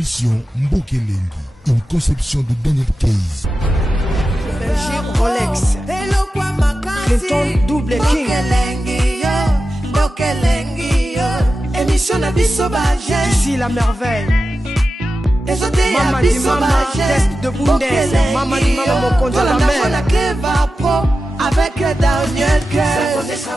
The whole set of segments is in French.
Mission Mbokelengi, une conception de Daniel Case. Rolex, Clinton Double King, émission de Bissobage, ici la merveille. Mama di mama, test de Bundes, Mama di mama, mon compte à la mer. Avec Daniel Case.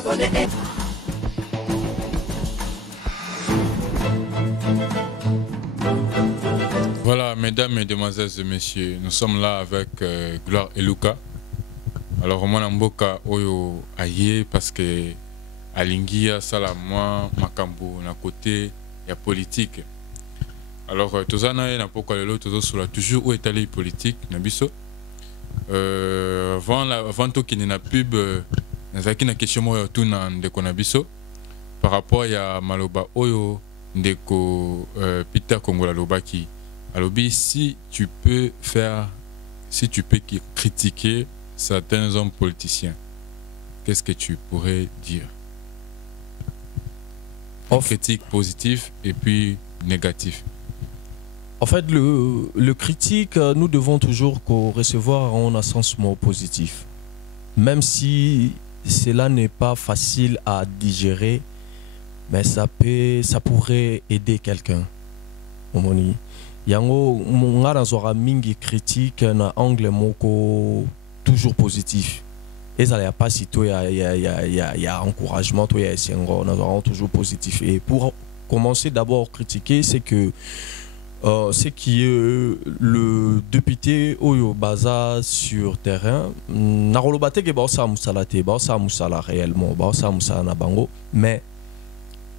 Voilà, mesdames, mesdemoiselles et messieurs, nous sommes là avec Gloire et Luca. Alors, moi, Namboka Oyo Aye, parce que Alingia, Salama, Makambo, na côté, il y a politique. Alors, tout ça, n'a pas toujours où est allé politique, Nabiso. Avant tout qu'il n'y a pub, nous avons une question de Konabiso par rapport à Maloba Oyo, Ndeko Peter Kongola Lobaki. Alors, si tu peux critiquer certains hommes politiciens, qu'est-ce que tu pourrais dire? En critique positive et puis négatif. En fait, le critique, nous devons toujours recevoir un sentiment positif. Même si cela n'est pas facile à digérer, mais ça pourrait aider quelqu'un. Yango ngara zora mingi critique na angle moko toujours positif. Et ça y a pas si toi y a encouragement toi y a sengo na zora toujours positif. Et pour commencer d'abord critiquer, c'est que c'est qui est le député Oyo Baza sur terrain na rolobate ke ba sa musala te ba sa musala réellement ba sa musala na bango, mais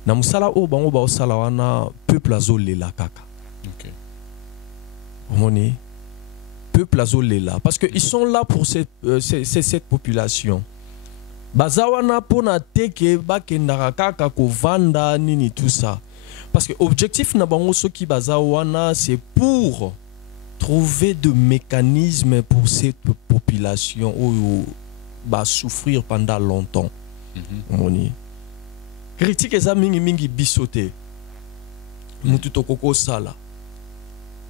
na musala o bango ba sala wana peuple azolela kaka. OK. Moni, peuple azolela parce que ils sont là pour cette population. Bazawana pona teke bakendaka kaka ko vanda nini tout ça. Parce que objectif na bango soki bazawana c'est pour trouver de mécanismes pour cette population où va souffrir pendant longtemps. Moni. Critique eza mingi bisoté. Mutu tokoko sala.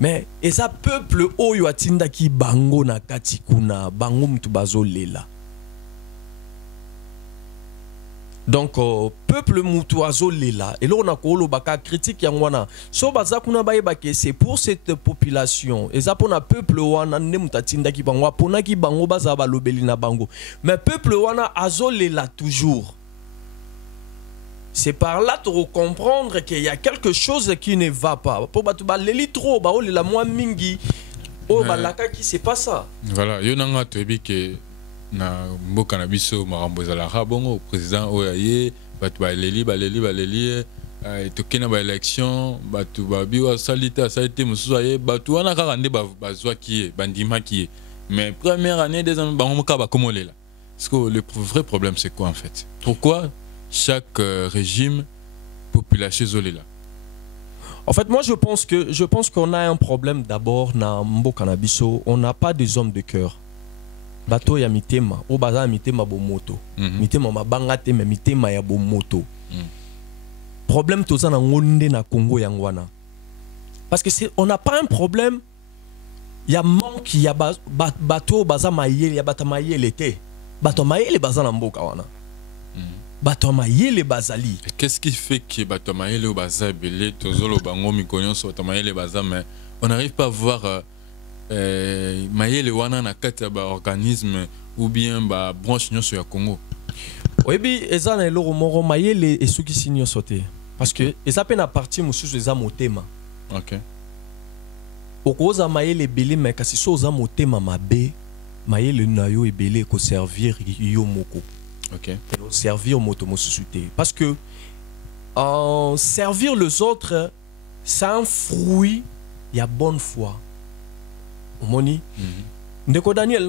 Mais et ça peuple oyo atinda ki bango na kati kuna bango mtu bazolela. Donc peuple mutu azolela et là on a ko baka critique yangwana so baza kuna bayeba ke c'est pour cette population et ça pona peuple wana ne mutatinda ki bango pona ki bango baza balobeli na bango, mais peuple wana azolela toujours. C'est par là de comprendre qu'il y a quelque chose qui ne va pas. Pour battre les trop, la moins mingi, balaka qui c'est pas ça. Voilà, yonanga tobi que na mboka na biso marambo ezala bongo président oyaye batu baleli tokena ba élection batu babiwa salita mususu aye batu wana kaka nde bazwa ki bandima ki, mais première année deuxième année bango ka ba komolela. Parce que le vrai problème c'est quoi en fait? Pourquoi chaque régime population zolela? En fait, moi je pense qu'on a un problème d'abord na mboka na biso, on n'a pas des hommes de cœur. Bato ya mitema, o baza mitema bo moto. Mitema mabanga te mais mitema ya bo moto. Problème toza na ngonde na Congo yangwana. Parce que on n'a pas un problème, il y a manque, il y a bato baza mayele, ya bata mayele te. Bato mayele baza na mboka wana. Batomayele bazali. Qu'est-ce qui fait que Batomayele ou Bazabele, Tozolo Bango Mikonyon sur Batomayele Baza, mais on n'arrive pas à voir Mayele Wana na kati ba organisme ou bien ba branche nyo sur Congo. Oui, bi ezana eloro moro Mayele et suki sinyo sote. Parce que eza pe na parti mususu eza motema. OK. Okoza Mayele belé mais kasi so za motema mabe, Mayele na yo ebele ko servir yo moko. Okay. Servir motomosusute. Parce que servir les autres, c'est un fruit, il y a bonne foi. Moni. Ndeko Daniel,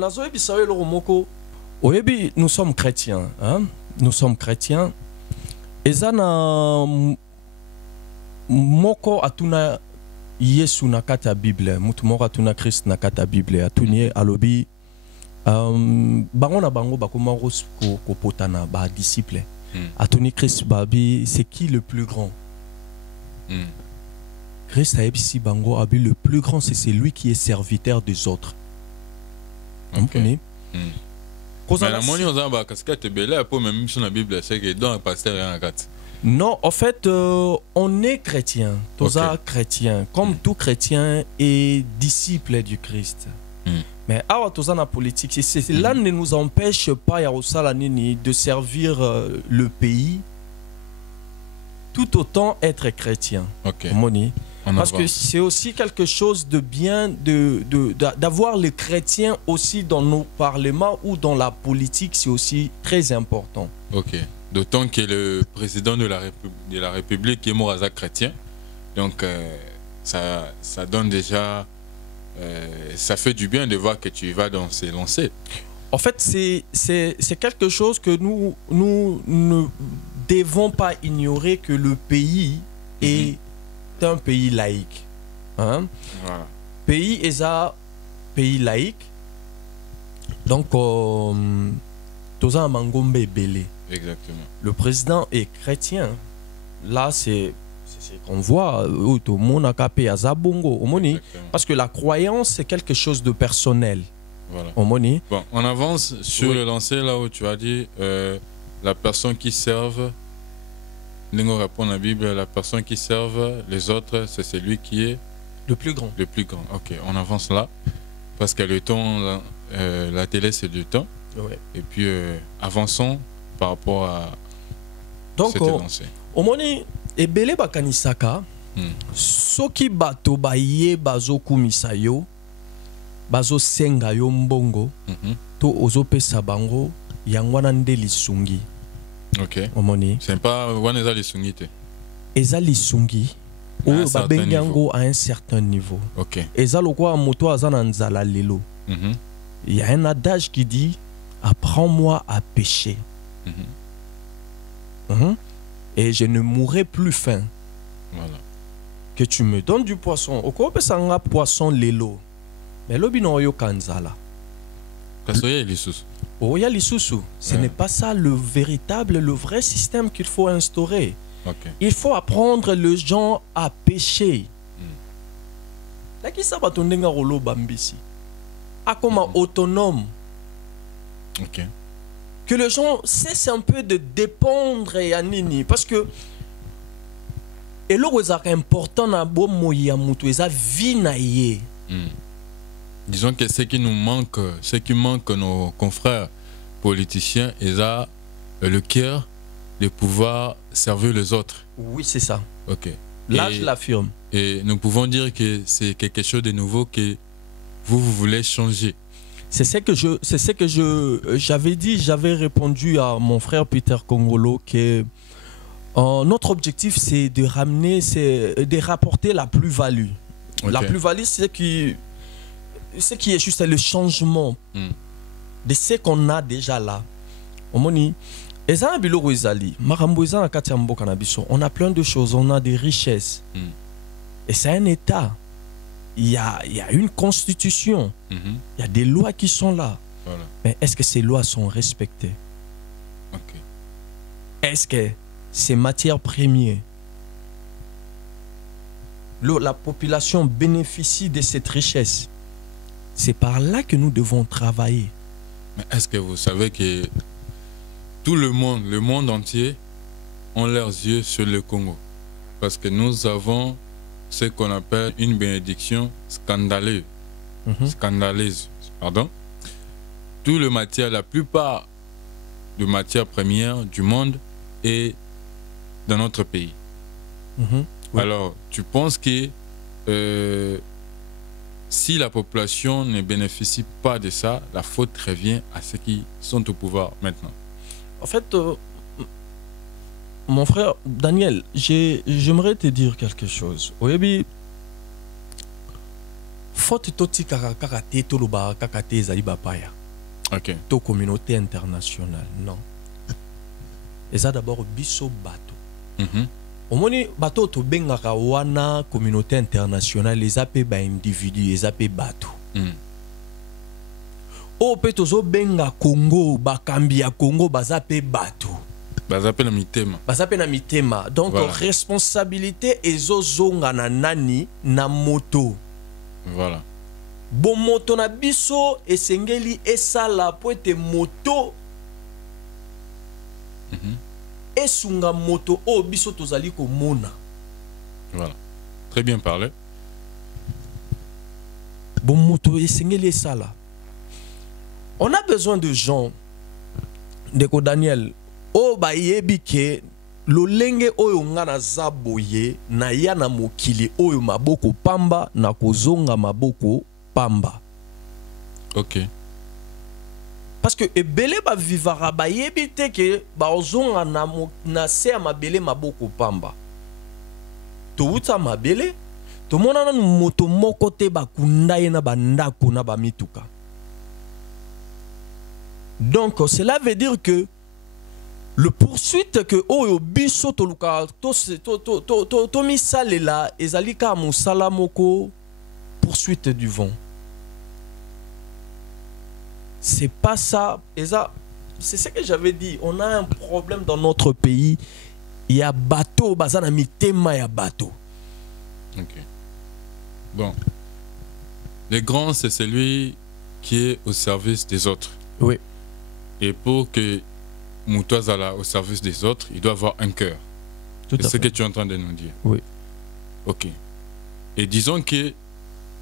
nous sommes chrétiens. Hein? Nous sommes chrétiens. Et ça, moko atuna Yesu na kata Bible. Mutu moko atuna Christ na kata Bible. Atunye alobi. Bango na bango bakoma ko potana ba disciple. Atoni Christ babi, c'est qui le plus grand? Christ a epsi bango abi le plus grand c'est celui qui est serviteur des autres. Vous comprenez? Mais la monnaie on a casquette belé pour même sur la Bible c'est que dans pasteur en gat. Non, en fait, on est chrétien, tous chrétiens, comme tout chrétien est disciple du Christ. Mais à tous la politique, cela ne nous empêche pas de servir le pays, tout autant être chrétien. Parce que c'est aussi quelque chose de bien d'avoir les chrétiens aussi dans nos parlements ou dans la politique, c'est aussi très important. D'autant que le président de la République est Moraza chrétien. Donc, ça donne déjà... ça fait du bien de voir que tu vas dans ces lancers. En fait, c'est quelque chose que nous ne devons pas ignorer que le pays est un pays laïque. Hein? Voilà. Pays est un pays laïque. Donc, tous un mangombe belé. Exactement. Le président est chrétien. Là, c'est qu'on voit au monde à Zabongo. Parce que la croyance, c'est quelque chose de personnel. Voilà. Bon, on avance sur le lancer là où tu as dit la personne qui serve. Lingo répond la Bible, la personne qui serve les autres, c'est celui qui est le plus grand. Le plus grand. Ok, on avance là. Parce que le temps, la télé, c'est du temps. Et puis, avançons par rapport à cette lancée. Au moni ebele bakanisaka soki bato baye bazo kumisa yo bazo senga yo mbongo to ozopesa bango yangwana nde lisungi. Omoni c'est pas wana eza lisungi te. Eza lisungi oyo babengi yango à un certain niveau. Eza lokwa moto aza na nzala lelo. Il y a un adage qui dit apprends-moi à pêcher. Et je ne mourrai plus faim. Voilà. Que tu me donnes du poisson. Au quoi ça un poisson lelo. Mais l'obino yo kanzala. Parce qu'il y a l'issous. Oh, il y a l'issous. Ce n'est pas ça le vrai système qu'il faut instaurer. Il faut apprendre les gens à pêcher. Là qui ça va tourner dans rolo bambisi. À comment autonome. Que les gens cessent un peu de dépendre à nini parce que et là c'est important na bo moya mutu eza vie na ye. Disons que ce qui manque nos confrères politiciens ils ont le cœur de pouvoir servir les autres. Oui, c'est ça. Là je l'affirme. Et nous pouvons dire que c'est quelque chose de nouveau que vous voulez changer. C'est ce que j'avais dit, j'avais répondu à mon frère Peter Kongolo que notre objectif c'est de ramener, c'est de rapporter la plus-value. La plus-value c'est ce qui est juste le changement de ce qu'on a déjà là. On a plein de choses, on a des richesses. Et c'est un état. Il y a une constitution, il y a des lois qui sont là. Mais est-ce que ces lois sont respectées? Est-ce que ces matières premières, la population bénéficie de cette richesse? C'est par là que nous devons travailler. Mais est-ce que vous savez que tout le monde entier, ont leurs yeux sur le Congo? Parce que nous avons ce qu'on appelle une bénédiction scandaleuse. Tout le matière, la plupart de matières premières du monde est dans notre pays. Alors, tu penses que si la population ne bénéficie pas de ça, la faute revient à ceux qui sont au pouvoir maintenant? En fait, mon frère Daniel, j'aimerais te dire quelque chose. Oyebi, faute toti kakate toloba kakate zaliba paya. To communauté internationale, non. Et ça d'abord biso bato. Omoni bato to bengaka wana communauté internationale les appé ba individu les appé bato. O pe tozo benga Congo ba kambi ya Congo bazape bato. bazape na mitema. Bazape na mitema. Donc Voilà. responsabilité ezozonga na nani na moto. Voilà. Bon moto na biso esengeli esala po ete moto esunga moto o biso tozali komona. Voilà. Très bien parlé. Bon moto esengeli esala. On a besoin de gens ndeko Daniel o ba yebi ke lolenge oyo nga na zaboye na ya na mokili oyo maboko pamba na kozonga maboko pamba. Ok. Parce que ebele ba vivara ba yebi te ke ba ozonga na se ya mabele maboko pamba. To uta mabele to mona na moto moko te ba kundaye na bandako na ba mituka. Donc cela veut dire que le poursuite que oyo biso to luka to misalela ezalika musala moko poursuite du vent. C'est pas ça. C'est ce que j'avais dit. On a un problème dans notre pays. Il y a bateau, bazana mitema ya bateau. Ok. Bon. Le grand, c'est celui qui est au service des autres. Oui. Et pour que Moutouazala au service des autres, il doit avoir un cœur. Tout C'est à ce fait. que tu es en train de nous dire. Oui. Ok. Et disons que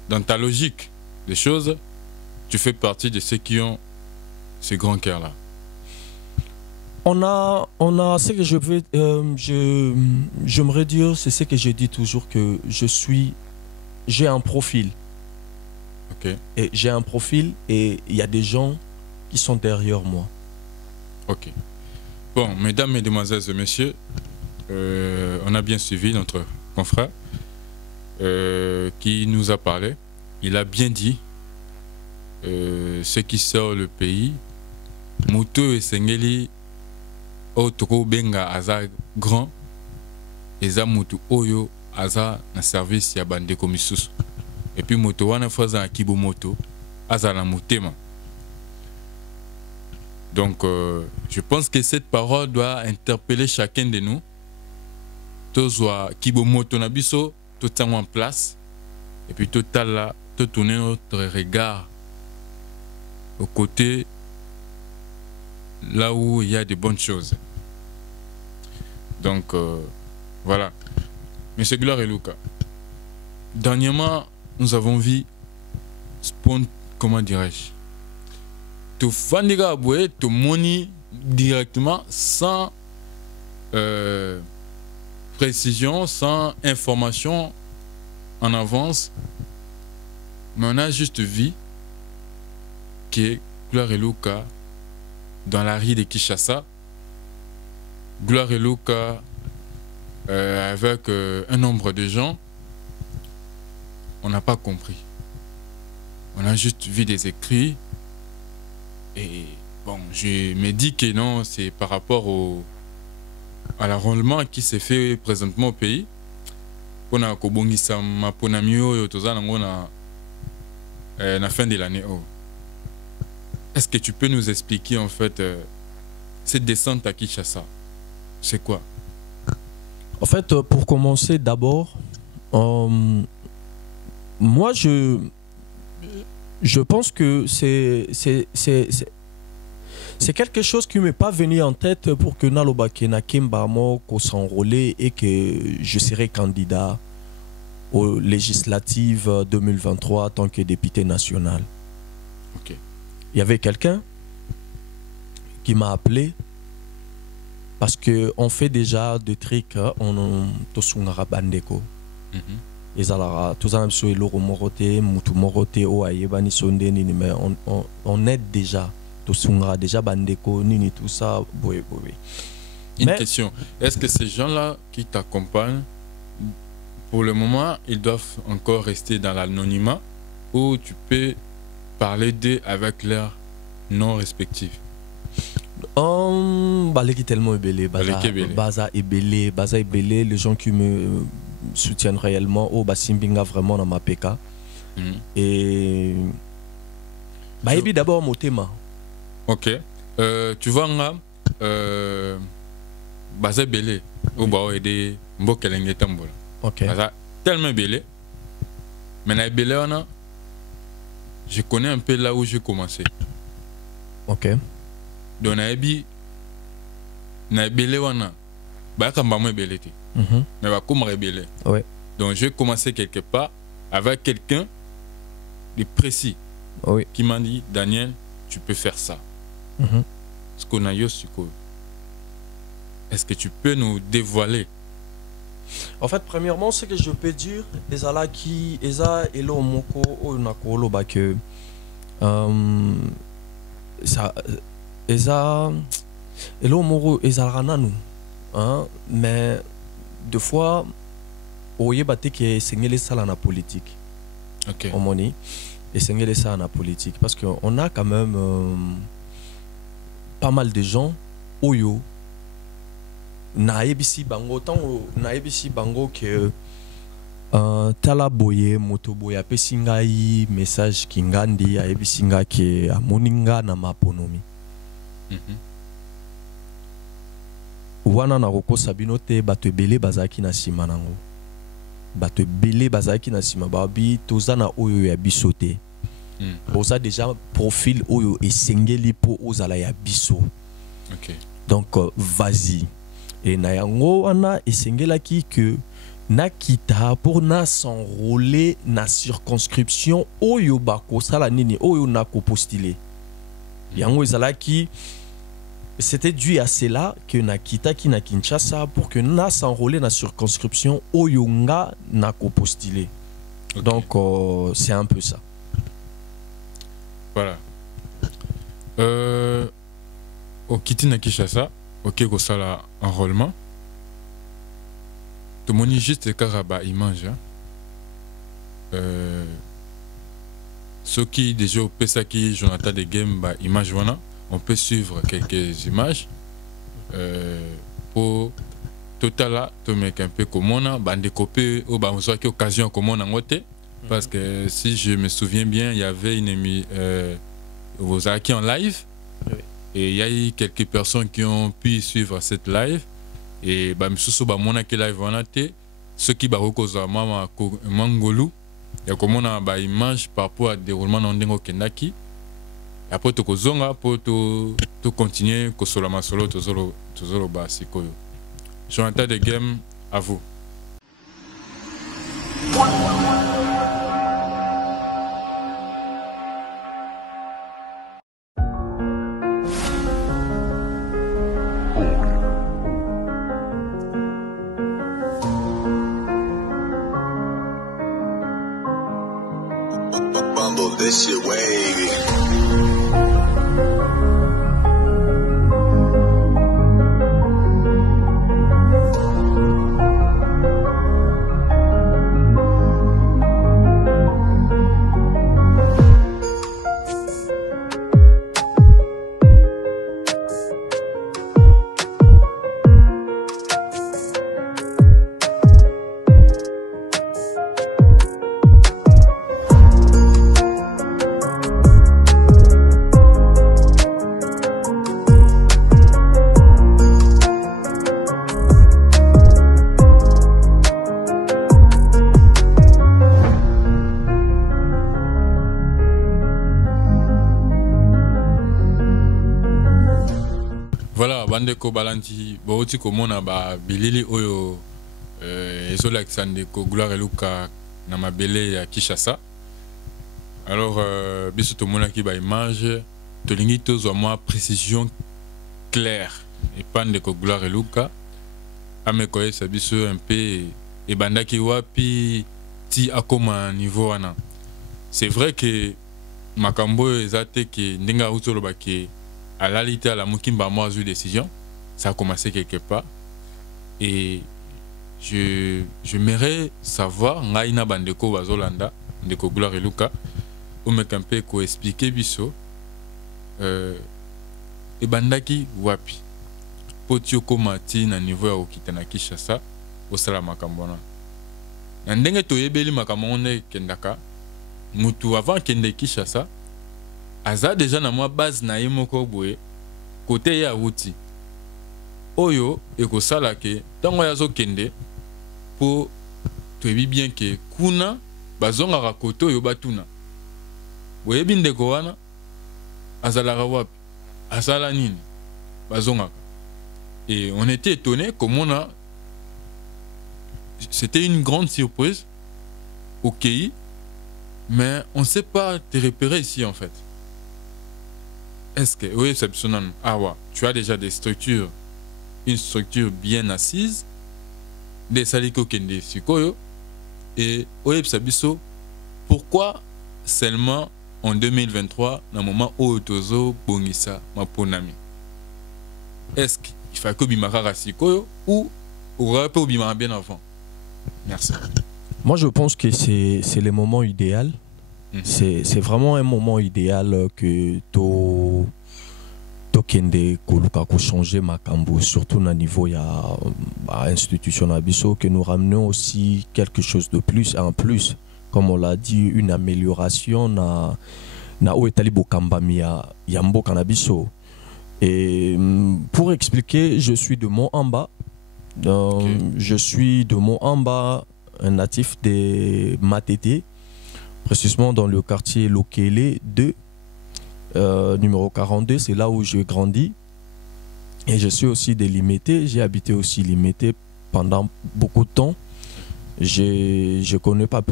dans ta logique des choses, tu fais partie de ceux qui ont ce grand cœur-là. On a ce que je veux, j'aimerais dire, c'est ce que je dis toujours, que j'ai un profil. Ok. Et j'ai un profil et il y a des gens qui sont derrière moi. Ok. Bon, mesdames, mesdemoiselles et messieurs, on a bien suivi notre confrère qui nous a parlé. Il a bien dit ce qui sort le pays. Moutou et Sengeli, Otoko Benga Aza grand, Eza Moutou Oyo Aza na service ya bande komissus. Et puis Moutou wana faza na Kibo Moto, Aza na Moutema. Donc, je pense que cette parole doit interpeller chacun de nous. Tozwa Kibomoto Nabiso, tout ça en place. Et puis tout là, tout tourner notre regard au côté là où il y a de bonnes choses. Donc, voilà. Monsieur Gloire et Luca, dernièrement, nous avons vu, comment dirais-je, tout fandiga aboué, tout moni directement sans précision, sans information en avance. Mais on a juste vu que Gloire et Luca dans la rue de Kinshasa, Gloire et Luca avec un nombre de gens, on n'a pas compris. On a juste vu des écrits. Et bon, je me dis que non, c'est par rapport à l'enrôlement qui s'est fait présentement au pays. Pour la fin de l'année. Est-ce que tu peux nous expliquer en fait cette descente à Kinshasa? C'est quoi? En fait, pour commencer d'abord, moi je pense que c'est quelque chose qui ne m'est pas venu en tête pour que Nalobake Nakembamo s'enrôler et que je serai candidat aux législatives 2023 en tant que député national. Ok. Il y avait quelqu'un qui m'a appelé parce qu'on fait déjà des trucs en Tosungara Bandeko. Ezalara tozana biso eloko moko te mutu moko te o ayebani sonde nini, mais on aide déjà tosungara déjà bandeko nini tout ça boye. Une question, est-ce que ces gens-là qui t'accompagnent pour le moment ils doivent encore rester dans l'anonymat ou tu peux parler d'eux avec leurs noms respectifs? Baleki tellement ebele, baza ebele, les gens qui me soutiennent réellement au Basimbinga vraiment dans ma PK. Et d'abord mon thème. Ok. Tu vois, baza belé ou ba aider mbokelenge tambola. OK. Baza tellement belé. Mais na belé wana je connais un peu là où j'ai commencé. OK. Donc na belé wana ba kamba mo belé te. Mais ba comme rebelle. Ouais. Donc j'ai commencé quelque part avec quelqu'un de précis. Oui. Qui m'a dit Daniel, tu peux faire ça. Ce qu'on a eu, est-ce que tu peux nous dévoiler? En fait, premièrement, ce que je peux dire, ezala ki eza elo moko o nakolo ba que ça eza elo moko ezala nanu, hein, mais deux fois oyeba te que sengele sala na politique. OK. Omoni et sengele sala na politique parce que on a quand même pas mal de gens oyo na ebisi bango tango na ebisi bango que tala boye moto boye apesi ngai message kingandi a ebisi nga ke amoninga na maponomi wana na kokosa bino te bato ebele bazalaki na nsima nango bato ebele bazalaki na nsima babi toza na oyo ya biso te boza déjà profil oyo esengeli po ozala ya biso. OK. Donc vas-y. Et na yango wana esengelaki que nakita pour na s'enrôler na circonscription oyo bako sala nini oyo na ko postuler. Yango ezalaki c'était dû à cela que nakita ki na Kinshasa pour que na s'enrôler na circonscription oyo nga na ko postuler. Okay. Donc c'est un peu ça. Voilà. Au Kiti na Kinshasa, OK ko sala enrôlement. Tout le monde juste caraba image. Ceux qui déjà au Pesaki Jonathan de Game ba image wana, on peut suivre quelques images pour total to make un peu comme on a bande copé au ba qui occasion comme on a ngoté. Parce que si je me souviens bien, il y avait une vos acquis en live. Oui. Et il y a eu quelques personnes qui ont pu suivre cette live. Et bah monsieur ba mona qui live on a été ceux qui ba rekoza mama mangolu. Il y a comme on a ba image par rapport à déroulement dans dengo kendaki. Et après to kozonga pour to continuer ko solo masolo to zolo ba sikoyo. Jonathan de Game à vous. This shit wavy. Voilà, bandeko balanti bauti komona ba bilili oyo ezola Alexandre ko Gloire Luka na mabele ya Kinshasa. Alors biso to mona ki ba image to lingi to zo moi précision claire et pande ko Gloire Luka ame ko esa biso un peu e bandaki wapi ti akoma niveau wana. C'est vrai que makambo ezate ki ndinga utolo ba ki à la lité à la Mukimba moi eu décision, ça a commencé quelque part et j'aimerais savoir ngaina bandeko bazolanda ndeko Gloire Luka ou mekampe ko expliquer biso e bandaki wapi potio komati na niveau ya okita na Kinshasa au sala makambona na ndenge toyebeli makambo ne kendaka mutu avant kende Kinshasa aza déjà na moi base na yemoko boye côté ya outi oyo ekosala ke ntango yazokende po toyebi bien ke kuna bazongaka kote oyo batuna boyebi ndeko wana azalaka wapi asala nini bazongaka. Et on était étonné comment c'était une grande surprise au pays, mais on ne sait pas te repérer ici en fait. Est-ce que oui, c'est tu as déjà des structures, une structure bien assise, des saliko kende sikoyo, et oui, sabiso, pourquoi seulement en 2023, dans le moment où Otozo Bongisa Maponami? Est-ce qu'il faut que Bimara Sikoyo ou aurait pas Bimara bien avant? Merci. Moi, je pense que c'est le moment idéal. C'est vraiment un moment idéal que Tokende Koluka ko changer Makambo, surtout au niveau il y a institution Abisso, que nous ramenons aussi quelque chose de plus en plus. Comme on l'a dit, une amélioration na Oetali Bokambami Yambo Kanabiso. Et pour expliquer, je suis de Mont-en-Bas. Okay. Je suis de Mont-en-Bas, un natif de Matete, précisément dans le quartier Lokele 2, numéro 42, c'est là où j'ai grandi. Et je suis aussi de Limete, j'ai habité aussi Limete pendant beaucoup de temps. Je connais pas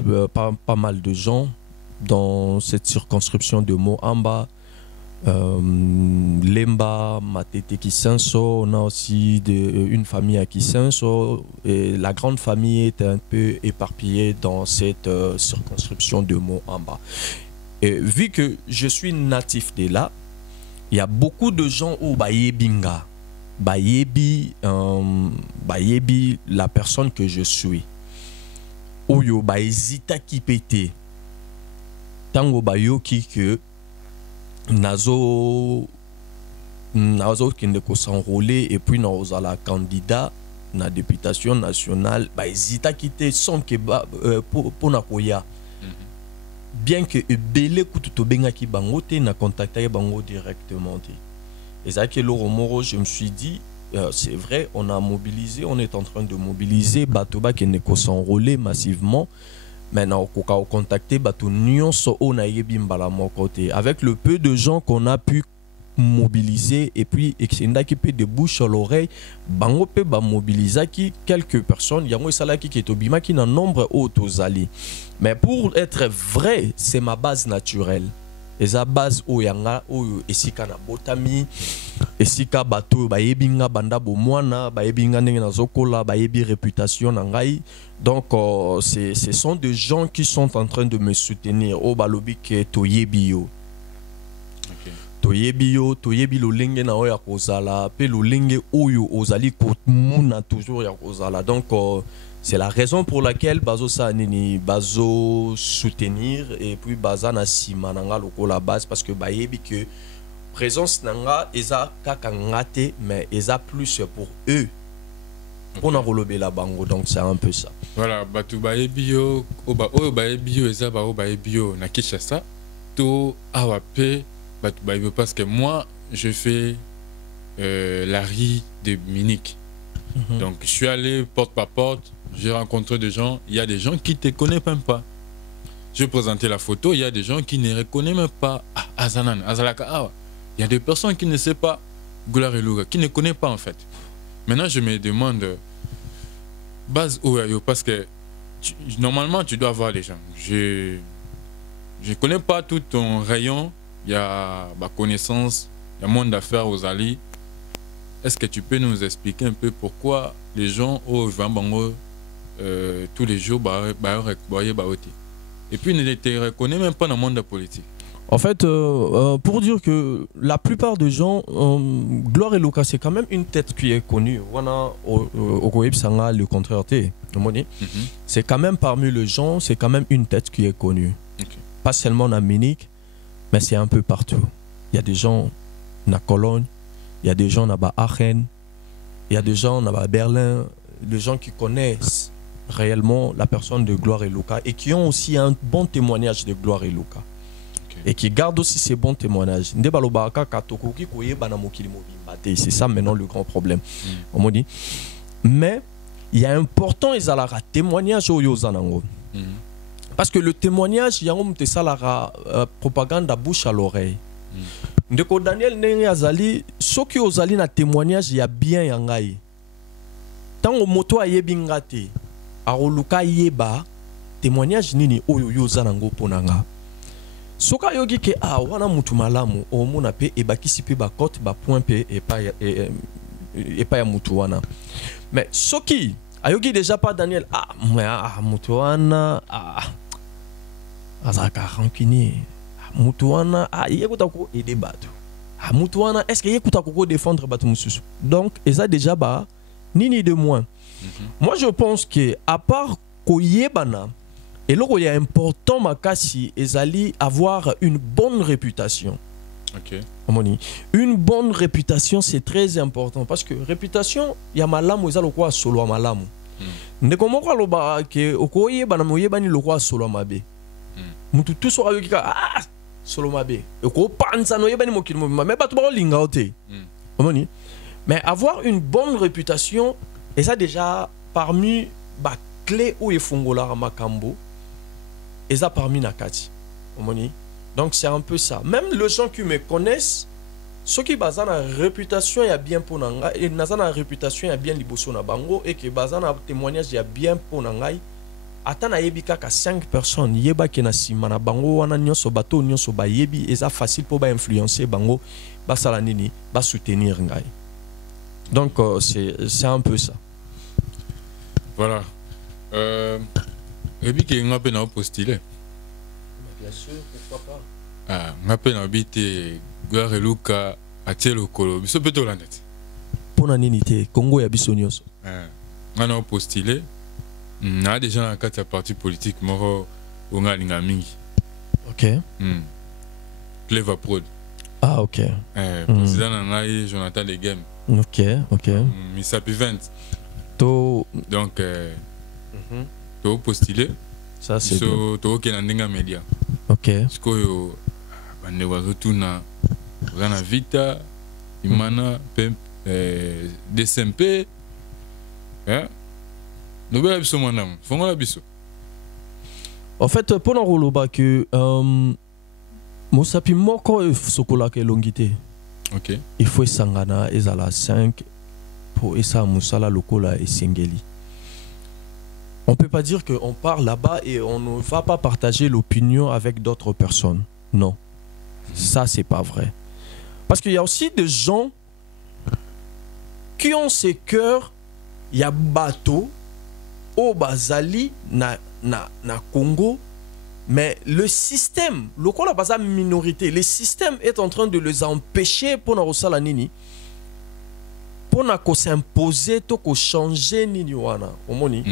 mal de gens dans cette circonscription de Mont-en-Bas. Lemba, Matete Kisenso, on a aussi une famille à Kisenso, et la grande famille est un peu éparpillée dans cette circonscription de Mont-en-Bas. Et vu que je suis natif de là, il y a beaucoup de gens au Bayebinga, Bayebi, la personne que je suis, Oyo Bayezita qui pétait, Tango Bayoki que Nazo qui ne s'enrôler et puis nous la candidat na députation nationale bah hésita quitter son que pour nakoya bien que belé kututo benga ki bangote na contacté bango directement et ça que le romoro je me suis dit c'est vrai on a mobilisé on est en train de mobiliser batoba qui ne s'enrôler massivement. Maintenant, on a contacté avec le peu de gens qu'on a pu mobiliser et puis de bouche à l'oreille, bango pe ba mobiliser quelques personnes, il y a moi ça qui est obima qui n'a nombre autozali. Mais pour être vrai, c'est ma base naturelle. Et sa base oyanga oyo esika na botami esika bato bayebinga banda bomwana bayebinga ndenge nazokola bayebi réputation na ngai. Donc ce sont des gens qui sont en train de me soutenir au balobi ke toyebio. Toyebio toyebi lolenge na oya kozala pe lolenge oyo ozali ko muna toujours ya kozala. Donc c'est la raison pour laquelle bazo sa nini bazo soutenir et puis baza na sima nanga loko la base parce que bayebi que présence nanga eza kaka ngate mais eza plus pour eux pour n'enrôler la bango. Donc c'est un peu ça. Voilà, batu bayebio oba oyo bayebio eza ba oyo bayebio na Kinshasa to awape batu bayebio parce que moi je fais la rue de Munich. Donc je suis allé porte par porte. J'ai rencontré des gens, il y a des gens qui ne te connaissent même pas. Je présentais la photo, il y a des gens qui ne reconnaissent même pas Azanan, Azalaka Awa. Il y a des personnes qui ne savent pas Gloire et Louga, qui ne connaissent pas en fait. Maintenant, je me demande, base Oyayo, parce que normalement, tu dois avoir des gens. Je ne connais pas tout ton rayon, il y a ma connaissance, il y a monde d'affaires aux alliés. Est-ce que tu peux nous expliquer un peu pourquoi les gens au Vambango tous les jours et puis ne te reconnaissent même pas dans le monde de la politique? En fait, pour dire que la plupart des gens, Gloire et Luka, c'est quand même une tête qui est connue. Le contraire, c'est quand même parmi les gens, c'est quand même une tête qui est connue. Okay. Pas seulement en Munich, mais c'est un peu partout. Il y a des gens à Cologne, il y a des gens à Aachen, il y a des gens à Berlin, des gens qui connaissent réellement la personne de Gloire et Luka et qui ont aussi un bon témoignage de Gloire et Luka. et qui garde aussi ses bons témoignages. C'est ça maintenant le grand problème. On m'a dit. Mais il y a important ils ont témoignage au Yozanango. Parce que le témoignage, il y a la propagande à bouche à l'oreille. Ndeko Daniel Nenge Azali, ceux qui ozali na témoignage, il y a bien yangai. Tant au moto a yebingate, a oluka yeba, témoignage nini oyo yozanango ponanga. Soka yogi ke wana mutu malamu, o mona pe e bakisi pe ba cote ba point pe e pa ya mutu wana. Mais soki ayogi déjà pas Daniel mutu wana azaka rancunier. Mutuana yekuta ko aider batu. Mutuana est-ce que yekuta ko défendre batu mususu. Donc et ça déjà ba ni de moins. Moi je pense que à part ko yebana et là il y a important makasi ezali avoir une bonne réputation. OK. Une bonne réputation c'est très important parce que réputation ya malamu ezalo ko solo malamu. Ndeko moko loba ke okoyebana moyebani lokwa solo mabe. Mutu tout sera yokika solo mabe e ko panza no yebani mokili mo mais batu ba linga ote mais avoir une bonne réputation et ça déjà parmi ba clé ou efungola makambo et ça parmi nakati donc c'est un peu ça. Même les gens qui me connaissent ceux qui basent na réputation ya bien pour nanga et na réputation ya bien liboso na bango et que basent na témoignage ya bien pour nanga. Atana yebi kaka 5 personnes yeba kena sima na bango wana nyonso bato nyonso ba yebi eza facile pour ba influencer bango ba sala nini ba soutenir ngai. Donc c'est un peu ça. Voilà. Ebi ke ngape na postulé. Bien sûr, pourquoi pas. Ngape na bité Gloire Luka atielo kolo biso peto landet. Pona nini te Congo ya biso nyonso. Ngana postulé. Na déjà dans quatre partis politiques moro onga linga mingi. OK. Clever Prod. Ah OK. Président ngai Jonathan Legem. OK. Misapi 20. To donc to postulé. Ça c'est so to kenandinga media. OK. Sikoyo bande wazotuna wana vita imana DSMP en fait, pour nous roloba que Mosapi moko sokola ke longité. OK. Il faut sangana ezala 5 pour esa musala lokola et singeli. On peut pas dire que on part là-bas et on ne va pas partager l'opinion avec d'autres personnes. Non. Ça c'est pas vrai. Parce qu'il y a aussi des gens qui ont ces cœurs, il y a bateau au Bazali na Congo, mais le système, le quoi la base minorité, le système est en train de les empêcher pour na rosala nini, pour na ko s'imposer, to ko changer nini wana, omoni.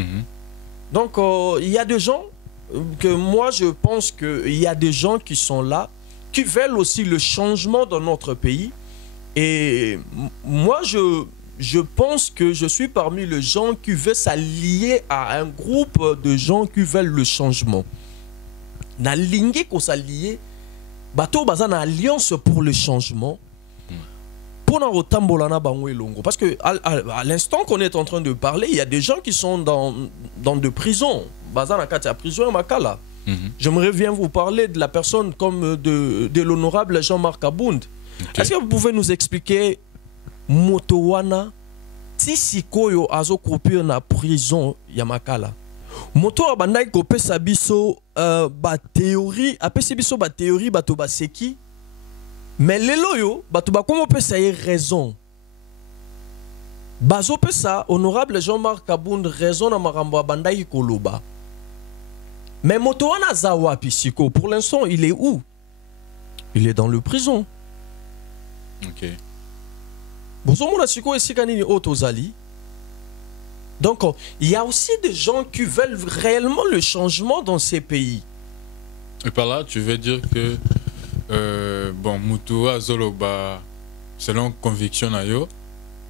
Donc il y a des gens que moi je pense que il y a des gens qui sont là, qui veulent aussi le changement dans notre pays, et moi je pense que je suis parmi les gens qui veulent s'allier à un groupe de gens qui veulent le changement. Na lingi ko s'allier, bato baza na alliance pour le changement. Pour na rotambola na bango elongo. Parce que à l'instant qu'on est en train de parler, il y a des gens qui sont dans de prisons. Baza na kati ya prison makala. J'aimerais bien vous parler de la personne comme de l'honorable Jean-Marc Abound. Okay. Est-ce que vous pouvez nous expliquer Motowana ti sikoyo azo kopir na prison ya makala moto abandaki kopesa biso ba théorie apesi biso ba théorie bato baseki mais lelo yo bato bakomo pesa ye raison bazo pesa honorable Jean-Marc Abound raison na makambo abandaki koloba mais Motowana za wapi siko pour l'instant il est où? Il est dans le prison. OK. Donc, il y a aussi des gens qui veulent réellement le changement dans ces pays. Et par là, tu veux dire que bon, Mutua Zoloba, selon conviction nayo,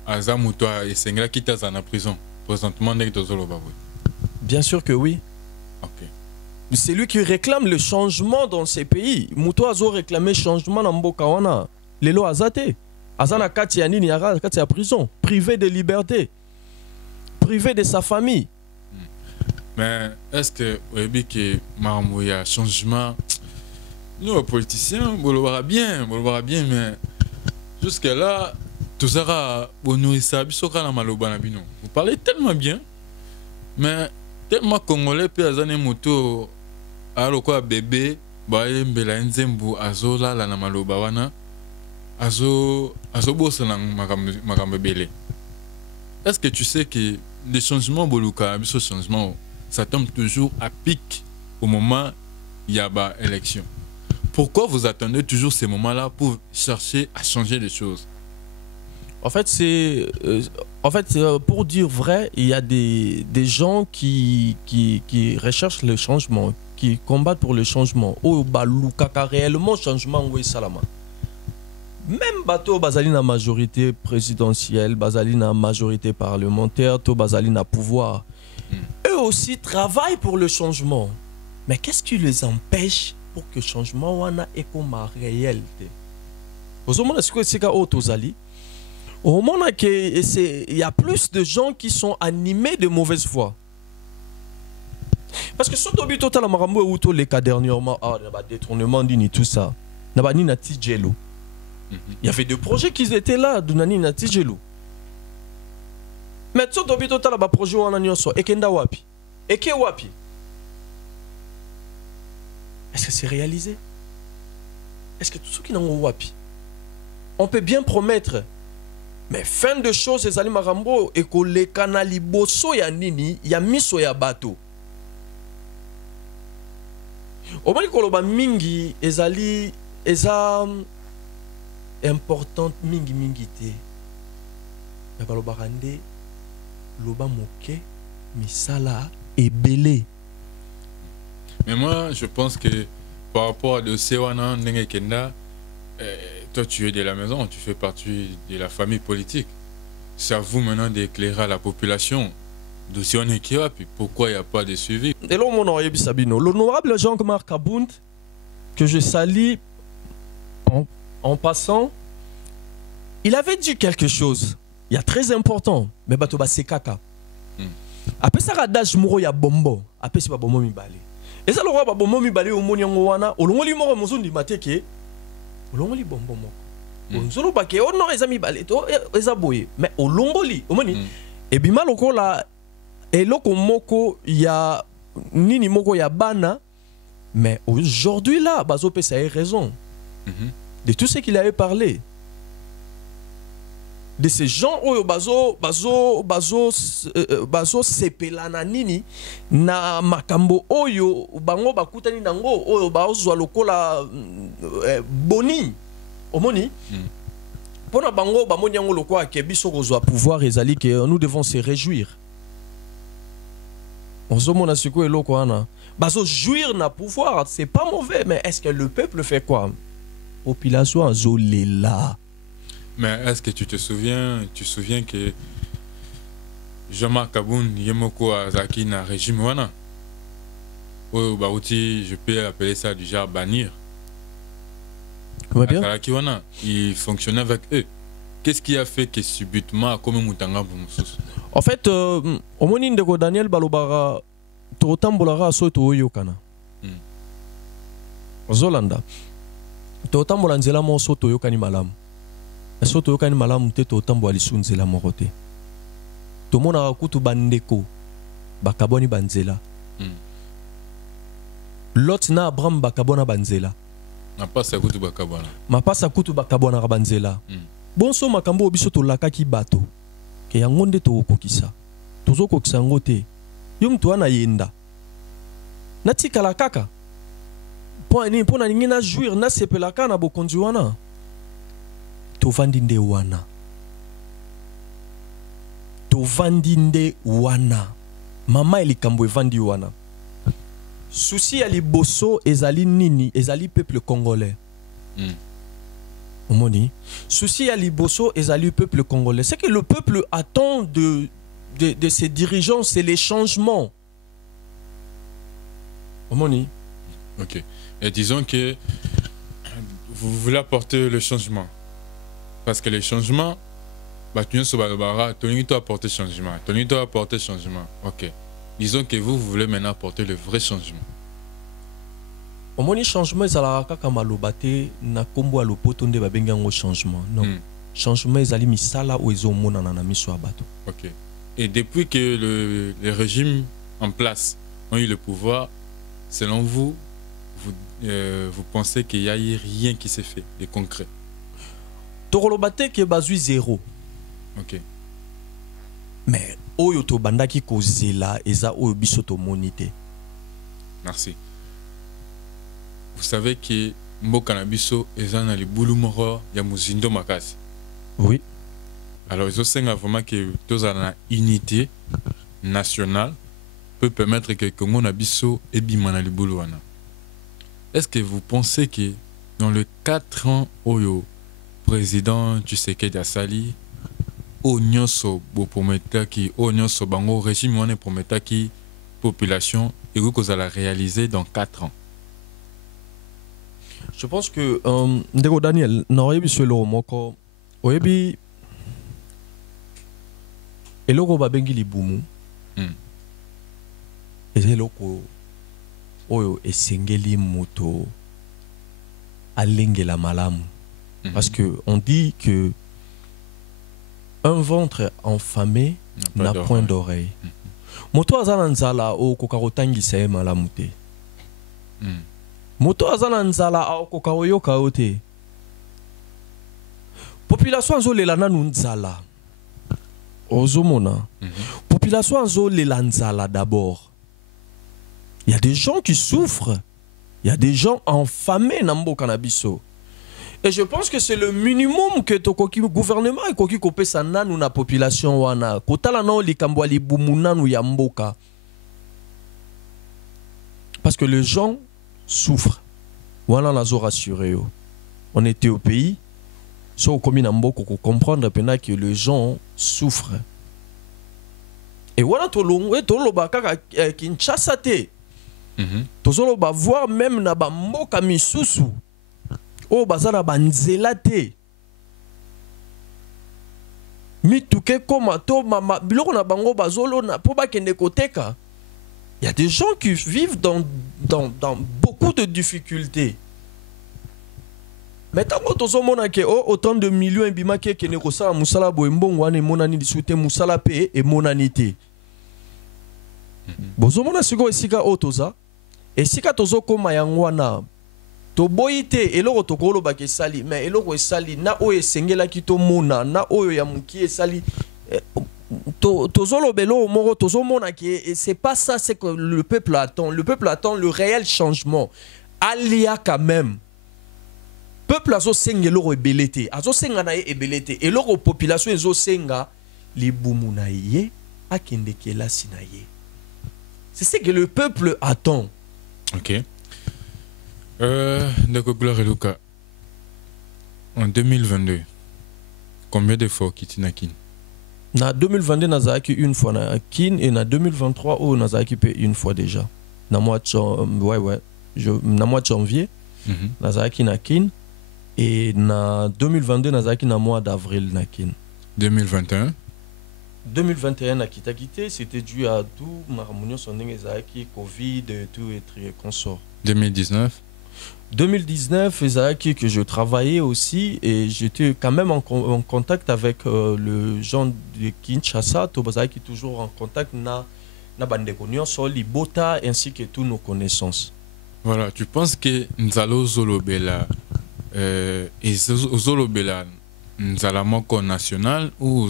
Aza Mutua et Sengla quitte en prison. Présentement, n'est que Zoloba. Bien sûr que oui. OK. c'est lui qui réclame le changement dans ces pays. Muto azo réclamé changement dans mboka wana. Lelo azate. Azana kati ya nini yara kati ya prison, privé de liberté, privé de sa famille. Mais est-ce que oyebi que marambo ya changement nous les politiciens bolobara bien, mais jusque là tout ça bonouissa bisoka na maloba na bino. Vous parlez tellement bien, mais tellement congolais pe azane moto aloko bébé baye mbela nzembu azola la na maloba wana azo bossa na makambo belé. Est-ce que tu sais que les changements boluka biso changement ça tombe toujours à pic au moment il y a ba élection. Pourquoi vous attendez toujours ces moments-là pour chercher à changer les choses? En fait, pour dire vrai, il y a des gens qui recherchent le changement, qui combattent pour le changement. Oh, balukaka réellement changement oui salama. Même bateau bazali na majorité présidentielle, bazali na majorité parlementaire, to bazali na pouvoir. Eux aussi travaillent pour le changement. Mais qu'est-ce qui les empêche pour que le changement wana est comme réalité? Au moment où c'est autozali, au moment où il y a plus de gens qui sont animés de mauvaise foi. Parce que surtout total marambo ou les cas dernièrement, détournement d'ini tout ça, n'a ni nati jello. Il y avait des projets qui étaient là, dunani nati jello. Mais surtout total ba projet wana nyonso ekenda wapi? Eke wapi? Est-ce que c'est réalisé? Est-ce que tout ce qui n'ont wapi? On peut bien promettre, mais fin de choses, les ali marambo et que les canali bosso ya nini, ya miso ya bateau. Au moins koloba mingi ezali eza importante mingi te. Ya baloba rande loba moke misala ebele. Mais moi, je pense que par rapport à dossier wana ndenge kenda, toi tu es de la maison, tu fais partie de la famille politique. C'est à vous maintenant d'éclairer à la population. Dossier wana kiwa, puis pourquoi il n'y a pas de suivi? Et là, mon honorable Sabino, l'honorable Jean-Marc Abound, que je salue en passant, il avait dit quelque chose. Il y a très important, mais batoba c'est caca. Après ça, radage mouro ya bombo. Après c'est pas bombo mi balé. Et ça, le roi bombo mi balé au moniango wana. Au long li moro mozundi mateke. Au long li bombo moko. Au nzolo ba ke o non ezami balé to ezaboye. Mais au long li, au moni. Et bima loko la eloko moko ya nini moko ya bana. Mais aujourd'hui là, bazo pe ça a raison. De tout ce qu'il avait parlé. De ces gens oyo bazo sepelana nini na makambo oyo bango bakutani nango oyo bazwa lokola boni omoni pona bango bamoni yango lokola ke biso kozwa pouvoir ezali que nous devons se réjouir. Ozomona siko eloko wana bazo jouir na pouvoir, c'est pas mauvais, mais est-ce que le peuple fait quoi? Population azolela. Mais est-ce que tu te souviens que Jean-Marc Abound Yemoko Azaki na régime wana? Oh, Baouti, je peux appeler ça du genre bannir. Comment bien? Azaki wana, il fonctionnait avec eux. Qu'est-ce qui a fait que subitement comme Moutanga Boumoussous? En fait, au moni ndeko Daniel Balobara totambolara so to yokana. Zolanda. Totambola nzela mo so to yokani malamu. Soto yokani malamu te to tambo alisunzela morote. To mona kutu bandeko bakaboni banzela. Lot na Abraham bakabona banzela. Na pasa kutu bakabona. Ma pasa kutu bakabona banzela. Bonso makambo obiso to lakaki bato. Ke yango nde to okokisa. Tozo kokisa ngote. Yo mtu ana yenda. Natikala kaka. Pona ningi na jouir na sepelaka na bokonzi wana. Tovandinde wana. Tovandinde wana. Mama elikambo evandi wana. Souci ya liboso ezali nini, ezali peuple congolais. Omoni. Souci ya liboso ezali peuple congolais. C'est que le peuple attend de ses dirigeants, c'est les changements. Omoni. Ok. Et disons que vous voulez apporter le changement. Parce que les changements, tu as apporté changement. Tu as apporté changement. Ok. Disons que vous voulez maintenant apporter le vrai changement. Omoni changement ezala kaka maloba te na kombo alopoto nde babengi yango changement. Non. Changement ezali misala o ezomonana na miso ya bato. Ok. Et depuis que les régimes en place ont eu le pouvoir, selon vous, vous pensez qu'il n'y a eu rien qui s'est fait de concret? Tokoloba te ke bazui zéro. Ok. Mais oyo to bandaki kozela eza oyo biso to monité. Merci. Vous savez que mboka na biso eza na libulu moko ya muzindo makasi. Oui. Alors ils ont vraiment que tous la unité nationale peut permettre que Congo na biso et bimana libulu wana. Est-ce que vous pensez que dans les 4 ans oyo président Tshisekedi asali onyoso bo prometaki onyoso bango régime wana prometaki population et que la réaliser dans 4 ans? Je pense que ndeko Daniel na oyebi solo moko oyebi eloko babengi libumu. Eloko oyo esengeli moto alengela malamu. Parce que on dit que un ventre enfamé n'a point d'oreille. Moto azala nzala o kokarotangisa ye malamu te. Moto azala nzala o kokaroyoka ote. Population azolela nanu nzala. Ozomona. Population azolela nzala d'abord. Il y a des gens qui souffrent. Il y a des gens enfamés dans le cannabiso. Et je pense que c'est le minimum que le gouvernement et koki kopesa nanu na population wana. Kotala na likambo libumu nanu ya mboka. Parce que les gens souffrent. Voilà la zo rassuré. On était au pays. So komi na mboka ko comprendre que les gens souffrent. Et voilà tolo bakaka Kinshasa te. Tozolo ba voir même na ba mboka misusu o bazala banzela te mituke koma to mama biloko na bango bazolo na po bakende koteka. Il y a des gens qui vivent dans beaucoup de difficultés. Mais tant que tozomona ke autant de millions bima ke kene kosala musala bo mbongo wana monani disute musala pe e monanité. Bozomona siko esika otoza esika tozo koma yango wana to boyite eloko tokolo ba kesali mais eloko esali na o esengela ki to mona na oyo ya muki esali tozolo belo moko tozomona ki c'est pas ça c'est que le peuple attend le réel changement alia quand même peuple azo senga eloko ebelete azo senga na ebelete eloko population ezo senga libumu na ye akende kelasi na ye. C'est ce que le peuple attend. Ok. D'accord, Gloire et Luca. En 2022, combien de fois quitte Nakin? En 2022, Nazaki une fois na Kin et en 2023, oh, Nazaki une fois déjà. Na mois de janvier, Nazaki Nakin et en 2022, Nazaki na mois d'avril Nakin. 2021. 2021 à Kitakité, c'était dû à tout Maramounion Sondeng Ezaki, Covid et tout et consort. 2019. 2019, Ezaki que je travaillais aussi et j'étais quand même en contact avec le gens de Kinshasa, Tobazaki toujours en contact na Bandekonion sur Libota ainsi que tous nos connaissances. Voilà, tu penses que Nzalo Zolobela et Zolobela Nzala Moko national ou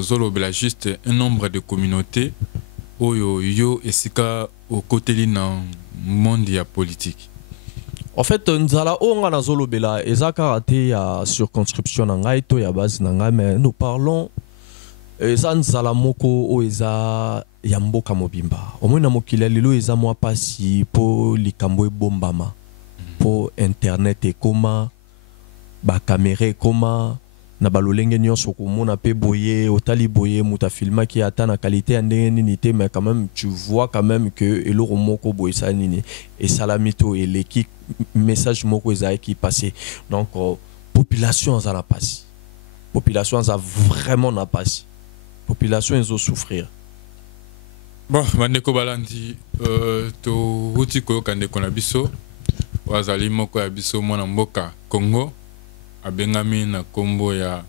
Zolobela juste un nombre de communautés yo esika au côté dans monde politique? En fait, Nzala onga na Zolobela ezaka raté ya circonscription na ngai to ya base na ngai mais nous parlons eza Nzala moko o eza ya mboka mobimba. Omona mokili lelo eza mwa pasi po likambo ebombama po internet ekoma ba caméra ekoma na balolenge nyonso komona pe boye otali boye muta filma qui ata na qualité ndenge nini te, mais quand même tu vois quand même que eloko moko boye sa nini et salamito et l'équipe message moko ezai qui passé. Donc population za la passe, population za vraiment na passe, population ezo souffrir. Bon, bandeko balandi to uti ko kande kona biso wazali moko ya biso mwana mboka Congo abengami na kombo ya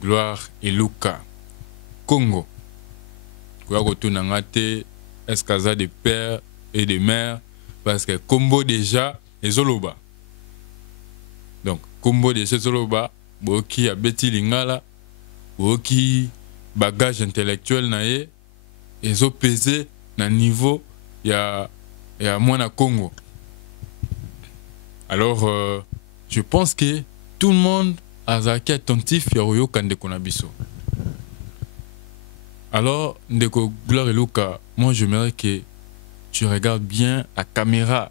Gloire Eluka Congo. Kwa kotuna ngate eskaza de père et de mère parce que kombo déjà ezoloba. Donc kombo déjà ezoloba boki abeti lingala boki bagage intellectuel na ye ezo pesé na niveau ya mwana Congo. Alors je pense que tout le monde a zaki attentif ya oyo kande konabiso. Alors ndeko Gloire Eluka, moi j'aimerais que tu regardes bien la caméra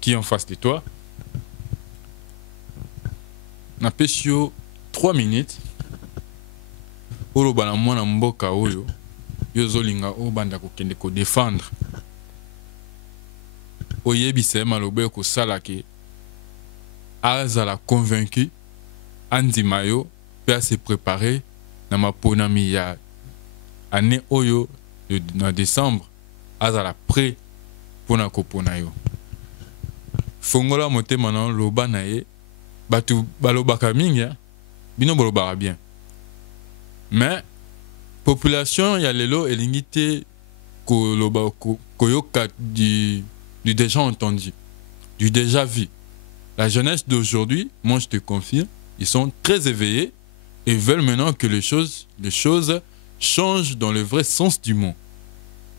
qui est en face de toi. Na pesio 3 minutes. Olo bana mwana mboka oyo yozolinga o banda ko kende ko défendre. Oyebi se malobe ko sala ke azala convaincu Andy Mayo peut se préparer na maponami ya année oyo na décembre azala prêt pona kopona yo. Fongola motema na loba na ye batu balobaka mingi bino balobaka bien. Mais population ya lelo elingite ko loba koyoka du déjà entendu, du déjà vu. La jeunesse d'aujourd'hui, moi je te confirme, ils sont très éveillés et veulent maintenant que les choses changent dans le vrai sens du mot.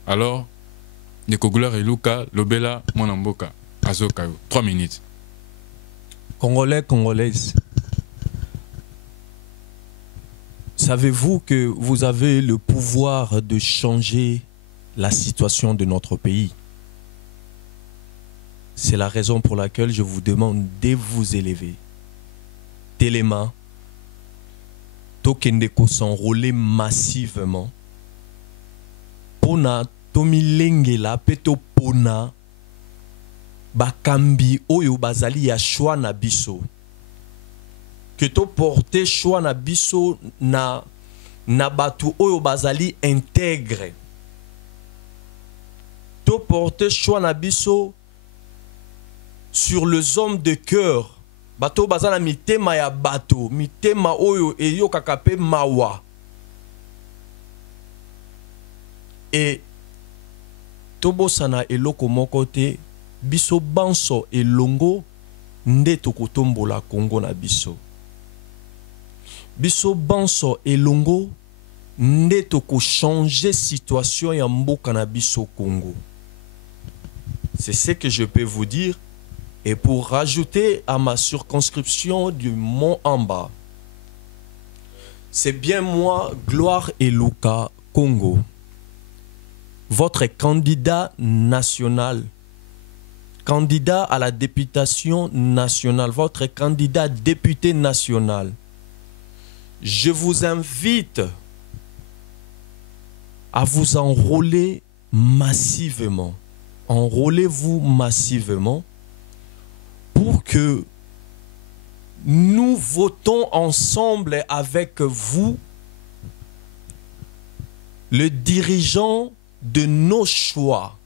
Alors, Ndeko Gloire Eluka, Lobela, Mwanamboka, Azokayo, 3 minutes. Congolais, Congolaises, savez-vous que vous avez le pouvoir de changer la situation de notre pays? C'est la raison pour laquelle je vous demande de vous élever. Téléma, Tokendeko s'enrôler massivement. Pona, Tomilengela, Peto Pona, Bakambi, Oyo Bazali, ya choix na biso. Que to porter choix na biso na batu Oyo Bazali intègre. To porter choix na biso sur les hommes de cœur. Bato bazana mitema ya bato, mitema oyo eyo kakape mawa. Et tobo sana eloko moko te, biso banso elongo nde tokotombola Congo na biso. Biso banso elongo nde toko changer situation ya mboka na biso Congo. C'est ce que je peux vous dire. Et pour rajouter à ma circonscription du Mont en bas, c'est bien moi, Gloire Eluka Congo, votre candidat national, candidat à la députation nationale, votre candidat député national. Je vous invite à vous enrôler massivement. Enrôlez-vous massivement pour que nous votons ensemble avec vous le dirigeant de nos choix,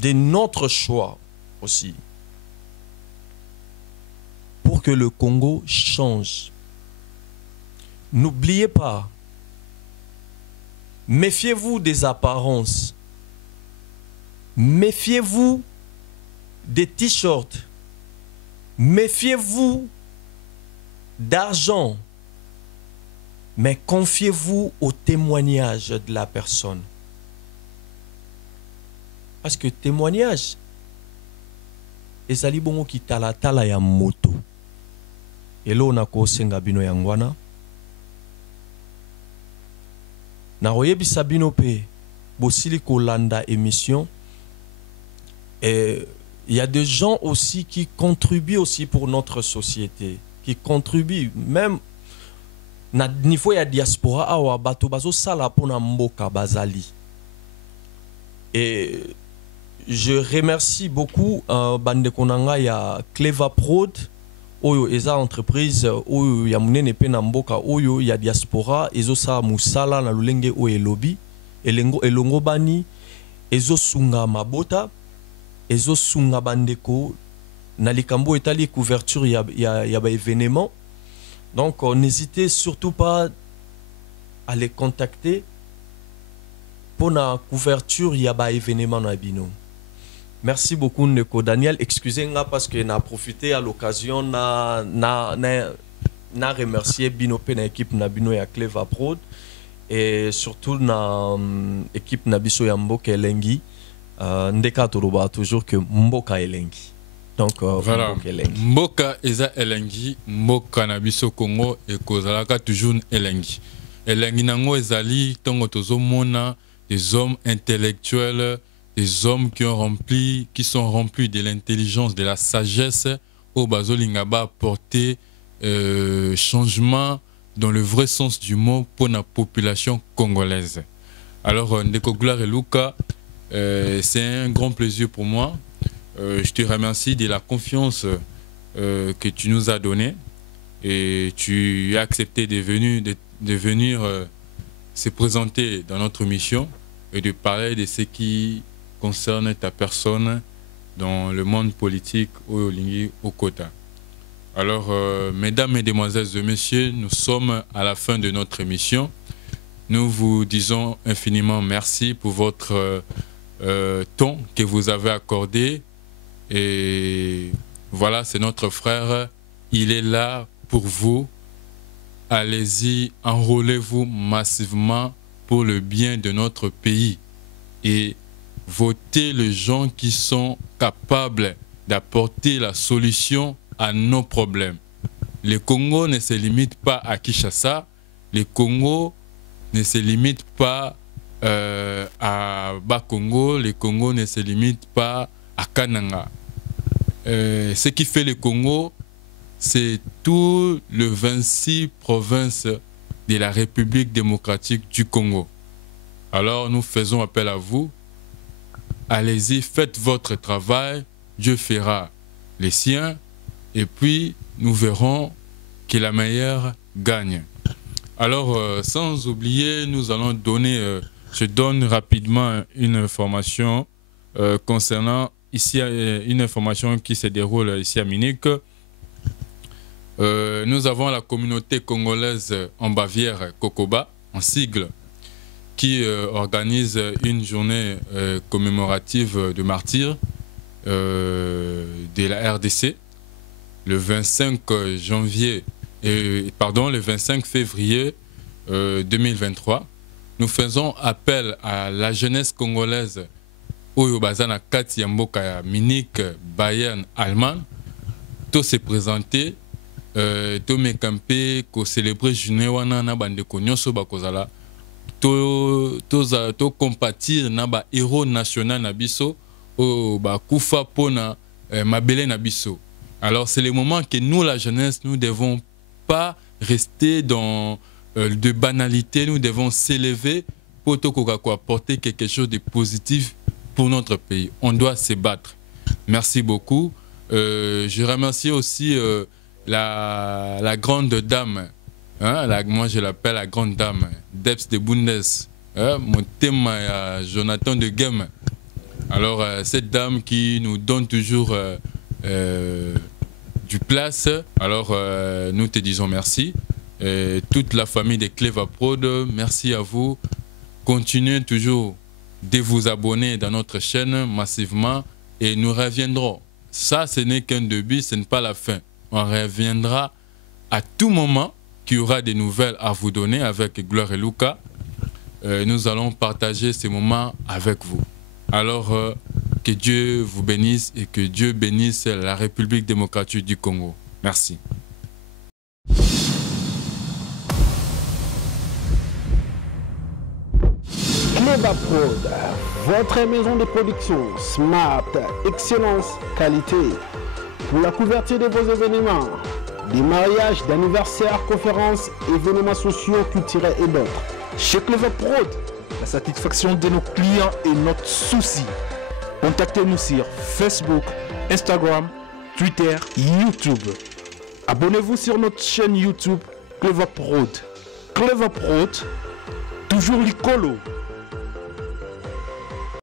de notre choix aussi, pour que le Congo change. N'oubliez pas, méfiez-vous des apparences, méfiez-vous des t-shirts, méfiez-vous d'argent, mais confiez-vous au témoignage de la personne. Parce que témoignage, ezali bongo ki tala tala ya moto. Elo na ko senga bino yangwana. Na royebi sabino pe bosili ko landa émission. Et il y a des gens aussi qui contribuent aussi pour notre société. qui contribuent même na niveau ya diaspora awa bato bazo sala pona mboka bazali. Et je remercie beaucoup bande konanga ya Cleva Prod oyo eza entreprise oyo ya munene pe na mboka oyo ya diaspora ezo sa musala na lulenge oyo elobi elongo bani ezo sunga mabota ezo sunga bandeko na likambo etali couverture ya ba événement. Donc n'hésitez surtout pas à les contacter pour la couverture ya ba événement na bino. Merci beaucoup Neko Daniel, excusez-moi parce que n'a profité à l'occasion na remercier bino pe na équipe na bino ya Cleva Prod et surtout na équipe na biso ya Mboka Elengi ndeka toloba toujours que Mboka Elengi. Donc voilà. Mboka eza Elengi, Mboka na biso Congo et kozalaka toujours Elengi. Elengi nango ezali tongo tozo mona des hommes intellectuels, des hommes qui sont remplis de l'intelligence, de la sagesse, au bazolinga ba apporter changement dans le vrai sens du mot pour la population congolaise. Alors Ndeko Gloire et Luka, c'est un grand plaisir pour moi. Je te remercie de la confiance que tu nous as donnée et tu as accepté de venir se présenter dans notre mission et de parler de ce qui concerne ta personne dans le monde politique au Lingi au Kota. Alors, mesdames, mesdemoiselles et messieurs, nous sommes à la fin de notre émission. Nous vous disons infiniment merci pour votre temps que vous avez accordé. Et voilà, c'est notre frère. Il est là pour vous. Allez-y, enrôlez-vous massivement pour le bien de notre pays. Et votez les gens qui sont capables d'apporter la solution à nos problèmes. Le Congo ne se limite pas à Kinshasa. Le Congo ne se limite pas à Bas-Congo. Le Congo ne se limite pas à Kananga. Ce qui fait le Congo, c'est tout le 26 provinces de la République démocratique du Congo. Alors nous faisons appel à vous. Allez-y, faites votre travail, Dieu fera les siens, et puis nous verrons que la meilleure gagne. Alors, sans oublier, nous allons donner, je donne rapidement une information concernant ici, une information qui se déroule ici à Munich. Nous avons la communauté congolaise en Bavière, Kokoba, en sigle, qui organise une journée commémorative de martyrs de la RDC le 25 le 25 février 2023. Nous faisons appel à la jeunesse congolaise Oyo Bazana Kati Mboka Munich, Bayern, Allemagne, tous se présenter, tous me camper, ko célébrer journée wana na bande ko nyonso bakozala. To compatir na ba héros national na biso o ba kufa pona mabele na biso. Alors c'est le moment que nous la jeunesse nous devons pas rester dans de banalité, nous devons s'élever pour apporter quelque chose de positif pour notre pays. On doit se battre. Merci beaucoup. Je remercie aussi la grande dame. Hein, moi je l'appelle la grande dame, Debs de Bundes, mon thème Jonathan de Game. Alors cette dame qui nous donne toujours du place, alors nous te disons merci. Toute la famille de Cleva Prod, merci à vous. Continuez toujours de vous abonner dans notre chaîne massivement et nous reviendrons. Ça, ce n'est qu'un début, ce n'est pas la fin. On reviendra à tout moment. Il y aura des nouvelles à vous donner avec Gloire et Luka. Nous allons partager ces moments avec vous. Alors, que Dieu vous bénisse et que Dieu bénisse la République démocratique du Congo. Merci. Cleva Prod, votre maison de production smart, excellence, qualité. Pour la couverture de vos événements, des mariages, d'anniversaires, conférences, événements sociaux, culturels et d'autres. Chez Clever Prod, la satisfaction de nos clients est notre souci. Contactez-nous sur Facebook, Instagram, Twitter, YouTube. Abonnez-vous sur notre chaîne YouTube Clever Prod. Clever Prod, toujours l'icolo.